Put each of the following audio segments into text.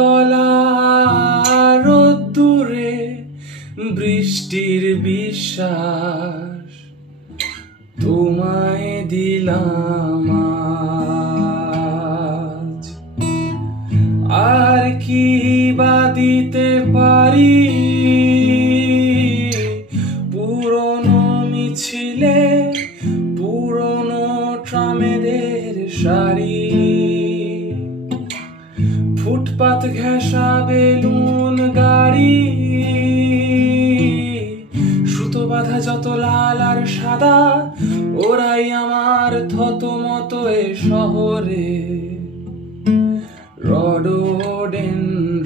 তলা রোদ্দুরে বৃষ্টির বিশ্বাস তোমায় দিলাম আজ। আর কি বা দিতে পারি পুরনো মিছিলে পুরনো ট্রামেদের সারি, ফুটপাত ঘেঁষা বেলুন গাড়ি, সুতো বাঁধা যত লাল আর সাদা ওরাই আমার থতমত এ শহরে রডোডেনড্রন।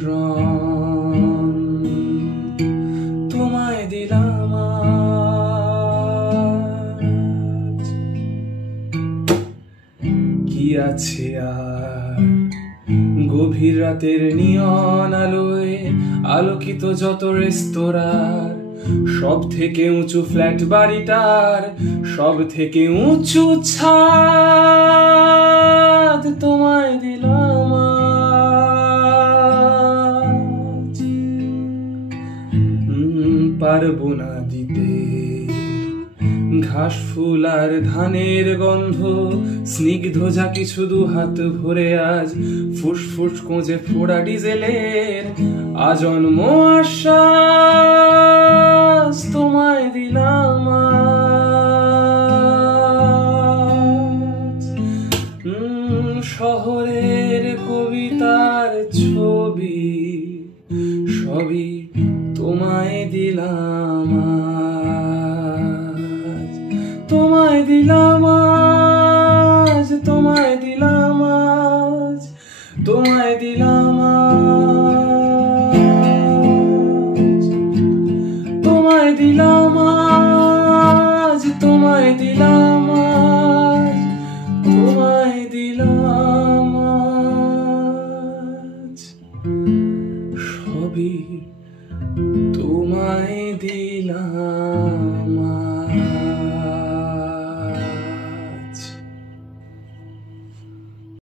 তোমায় দিলাম আজ। কি আছে আর গভীর রাতের নিয়ন আলোয় আলোকিত যত রেস্তোরাঁ, সব থেকে উঁচু ফ্ল্যাট বাড়িটার সব থেকে উঁচু ছাদ তোমায় দিলাম আজ। পারবো না দিতে ঘাস ফুল আর ধানের গন্ধ স্নিগ্ধ যা কিছু দু হাত ভরে আজ ফুসফুস কোঁজে ফোড়া ডিজেলের আজন্ম আশ্বাস তোমায় দিলাম আজ। শহরের কবিতার ছবি সবই তোমায় দিলাম আজ। তোমায় দিলাম আজ, তোমায় দিলাম আজ, তোমায় দিলাম আজ, তোমায় দিলাম আজ, তোমায় দিলাম আজ, তোমায় দিলাম আজ। সবই তোমায় দিলাম।